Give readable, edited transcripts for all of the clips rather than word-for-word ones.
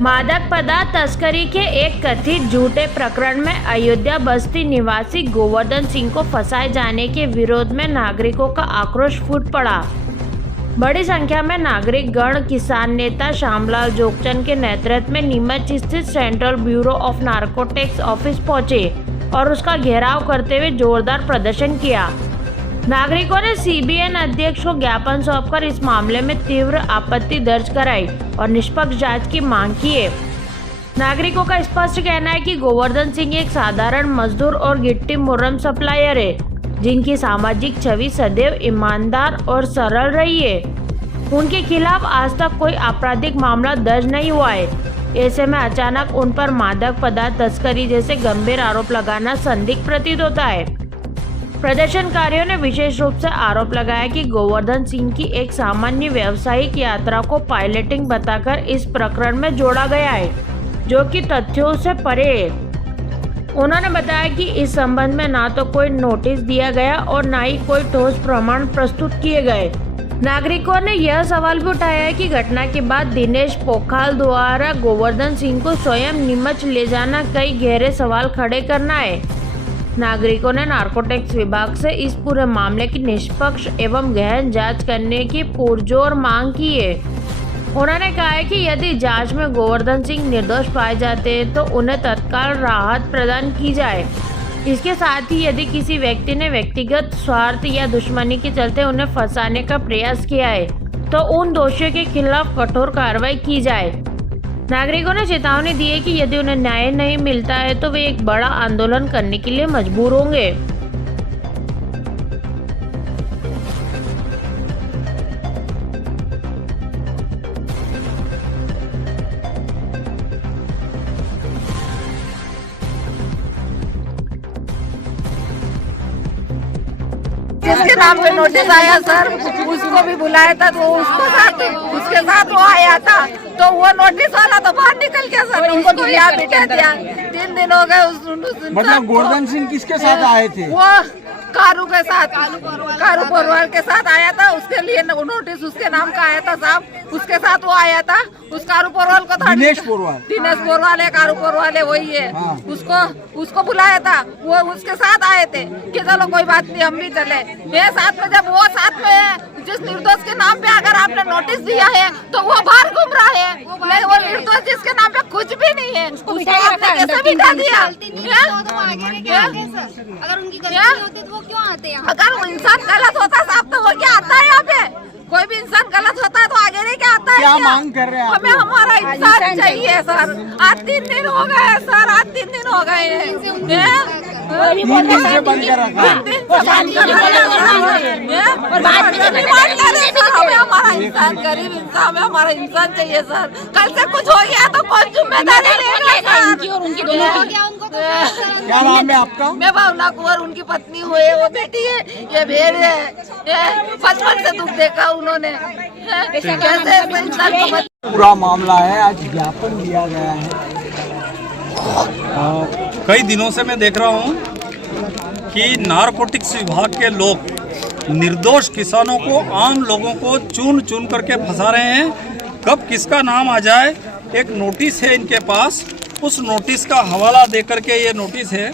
मादक पदार्थ तस्करी के एक कथित झूठे प्रकरण में अयोध्या बस्ती निवासी गोवर्धन सिंह को फंसाए जाने के विरोध में नागरिकों का आक्रोश फूट पड़ा। बड़ी संख्या में नागरिक गण किसान नेता श्यामलाल जोगचंद के नेतृत्व में नीमच स्थित central bureau of narcotics office पहुंचे और उसका घेराव करते हुए जोरदार प्रदर्शन किया। नागरिकों ने सीबीएन अध्यक्ष को ज्ञापन सौंपकर इस मामले में तीव्र आपत्ति दर्ज कराई और निष्पक्ष जांच की मांग की है। नागरिकों का स्पष्ट कहना है कि गोवर्धन सिंह एक साधारण मजदूर और गिट्टी मुर्रम सप्लायर है, जिनकी सामाजिक छवि सदैव ईमानदार और सरल रही है। उनके खिलाफ आज तक कोई आपराधिक मामला दर्ज नहीं हुआ है। ऐसे में अचानक उन पर मादक पदार्थ तस्करी जैसे गंभीर आरोप लगाना संदिग्ध प्रतीत होता है। प्रदर्शनकारियों ने विशेष रूप से आरोप लगाया कि गोवर्धन सिंह की एक सामान्य व्यावसायिक यात्रा को पायलटिंग बताकर इस प्रकरण में जोड़ा गया है, जो कि तथ्यों से परे है। उन्होंने बताया कि इस संबंध में ना तो कोई नोटिस दिया गया और ना ही कोई ठोस प्रमाण प्रस्तुत किए गए। नागरिकों ने यह सवाल भी उठाया है कि घटना के बाद दिनेश पोखाल द्वारा गोवर्धन सिंह को स्वयं नीमच ले जाना कई गहरे सवाल खड़े करना है। नागरिकों ने नारकोटिक्स विभाग से इस पूरे मामले की निष्पक्ष एवं गहन जांच करने की पुरजोर मांग की है। उन्होंने कहा है कि यदि जांच में गोवर्धन सिंह निर्दोष पाए जाते हैं तो उन्हें तत्काल राहत प्रदान की जाए। इसके साथ ही यदि किसी व्यक्ति ने व्यक्तिगत स्वार्थ या दुश्मनी के चलते उन्हें फंसाने का प्रयास किया है तो उन दोषियों के खिलाफ कठोर कार्रवाई की जाए। नागरिकों ने चेतावनी दी है कि यदि उन्हें न्याय नहीं मिलता है तो वे एक बड़ा आंदोलन करने के लिए मजबूर होंगे। जिसके नाम पे नोटिस आया सर, उसको भी बुलाया था तो उसके साथ वो आया था तो वो नोटिस वाला तो बाहर निकल गया सर, उनको यहाँ बिठा दिया। 3 दिन हो गए। मतलब गोवर्धन सिंह किसके साथ आए थे? वो कारू के साथ, कारू पोरवाल के साथ आया था। उसके लिए नोटिस उसके नाम का आया था साहब, उसके साथ वो आया था। उस कारू पोरवाल को था दिनेश पोरवाल है, कारू पोरवाल है वही है। हाँ। उसको बुलाया था, वो उसके साथ आए थे कि चलो कोई बात नहीं हम भी चले। ये साथ में जब वो साथ में है, जिस निर्दोष के नाम पे अगर आपने नोटिस दिया है तो वो बाहर घूम रहा है, नहीं वो निर्दोष जिसके नाम पे कुछ भी नहीं है उसको आपने कैसे बिठा दिया? अगर उनकी गलती होती तो वो क्यों आते हैं? अगर वो इंसान गलत होता साहब तो वो क्या आता है यहाँ पे? कोई भी इंसान गलत होता है तो आगे नहीं क्या आता है? क्या मांग कर रहे हैं? हमें हमारा इंसान चाहिए सर। आज 3 दिन हो गए सर, आज 3 दिन हो गए हैं। 3 दिन से बंद कर रखा है। हमें हमारा इंसान, गरीब इंसान, हमें हमारा इंसान चाहिए सर। कल से कुछ हो गया तो कौन जिम्मेदारी लेगा? क्या नाम है आपका? मैं भावना कुंवर, उनकी पत्नी हुई, वो बेटी है, ये भेड़ है। बचपन से दुख देखा उन्होंने। पूरा मामला है, आज ज्ञापन दिया गया है। कई दिनों से मैं देख रहा हूँ कि नारकोटिक्स विभाग के लोग निर्दोष किसानों को, आम लोगों को चुन चुन करके फंसा रहे हैं। कब किसका नाम आ जाए, एक नोटिस है इनके पास, उस नोटिस का हवाला दे करके, ये नोटिस है,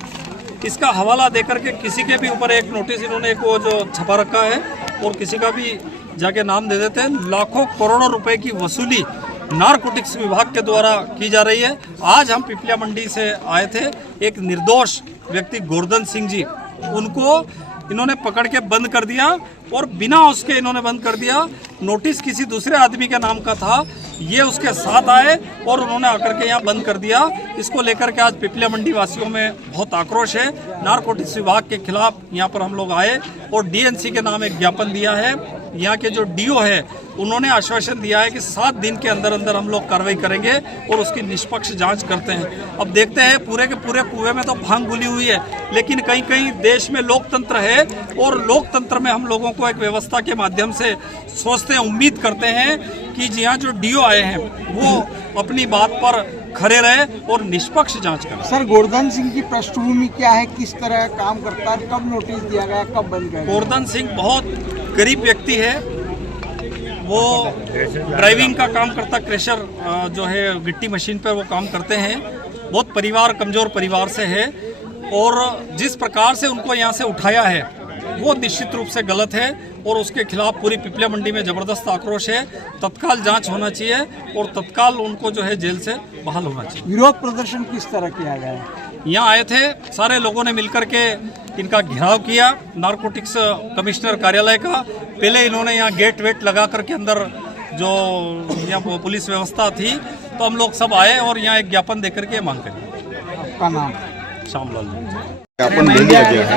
इसका हवाला दे करके किसी के भी ऊपर एक नोटिस इन्होंने एक वो जो छपा रखा है और किसी का भी जाके नाम दे देते हैं। लाखों करोड़ों रुपए की वसूली नारकोटिक्स विभाग के द्वारा की जा रही है। आज हम पिपलिया मंडी से आए थे, एक निर्दोष व्यक्ति गोवर्धन सिंह जी, उनको इन्होंने पकड़ के बंद कर दिया और बिना उसके इन्होंने बंद कर दिया। नोटिस किसी दूसरे आदमी के नाम का था, ये उसके साथ आए और उन्होंने आकर के यहाँ बंद कर दिया। इसको लेकर के आज पिपलिया मंडी वासियों में बहुत आक्रोश है। नारकोटिक्स विभाग के खिलाफ यहाँ पर हम लोग आए और डीएनसी के नाम एक ज्ञापन दिया है। यहाँ के जो डीओ है उन्होंने आश्वासन दिया है कि 7 दिन के अंदर अंदर हम लोग कार्रवाई करेंगे और उसकी निष्पक्ष जांच करते हैं। अब देखते हैं, पूरे के पूरे कुएं में तो भांग घुली हुई है, लेकिन कहीं कहीं देश में लोकतंत्र है और लोकतंत्र में हम लोगों को एक व्यवस्था के माध्यम से सोचते हैं, उम्मीद करते हैं कि जी हाँ, जो डीओ आए हैं वो अपनी बात पर खड़े रहे और निष्पक्ष जांच करें। सर, गोवर्धन सिंह की पृष्ठभूमि क्या है, किस तरह काम करता है, कब नोटिस दिया गया, कब बंद किया? गोवर्धन सिंह बहुत गरीब व्यक्ति है, वो ड्राइविंग का काम करता, क्रेशर जो है गिट्टी मशीन पर वो काम करते हैं। बहुत परिवार कमज़ोर परिवार से है और जिस प्रकार से उनको यहाँ से उठाया है वो निश्चित रूप से गलत है और उसके खिलाफ पूरी पिपलिया मंडी में ज़बरदस्त आक्रोश है। तत्काल जांच होना चाहिए और तत्काल उनको जो है जेल से बहाल होना चाहिए। विरोध प्रदर्शन किस तरह किया गया है? यहाँ आए थे, सारे लोगों ने मिलकर के इनका घेराव किया नारकोटिक्स कमिश्नर कार्यालय का। पहले इन्होंने यहाँ गेट वेट लगा करके अंदर जो यहाँ पुलिस व्यवस्था थी, तो हम लोग सब आए और यहाँ एक ज्ञापन देकर के मांग करें। आपका नाम? श्यामलाल। ज्ञापन ले लिया गया है,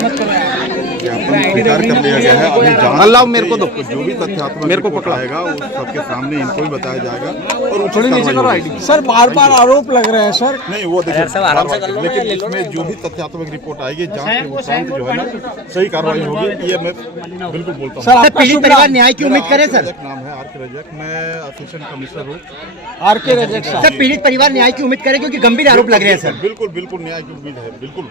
ज्ञापन स्वीकार कर लिया गया है। अभी जांच अल्लाह मेरे को दो जो भी तथ्यात्मक मेरे को पकड़ाएगा उस सबके सामने इनको भी बताया जाएगा और उचित कार्रवाई होगी। सर बार बार आरोप लग रहे हैं सर। नहीं वो देखिए लेकिन इसमें जो भी तथ्यात्मक रिपोर्ट आएगी जांच के उपरांत जो है ना सही कार्रवाई होगी, ये मैं बिल्कुल बोलता हूँ। सर पीड़ित परिवार न्याय की उम्मीद करे सर? नाम है आर के रजक, मैं असिस्टेंट कमिश्नर हूँ। आर के रजक साहब, सर पीड़ित परिवार न्याय की उम्मीद करे क्योंकि गंभीर आरोप लग रहे हैं सर। बिल्कुल बिल्कुल न्याय की उम्मीद है, बिल्कुल।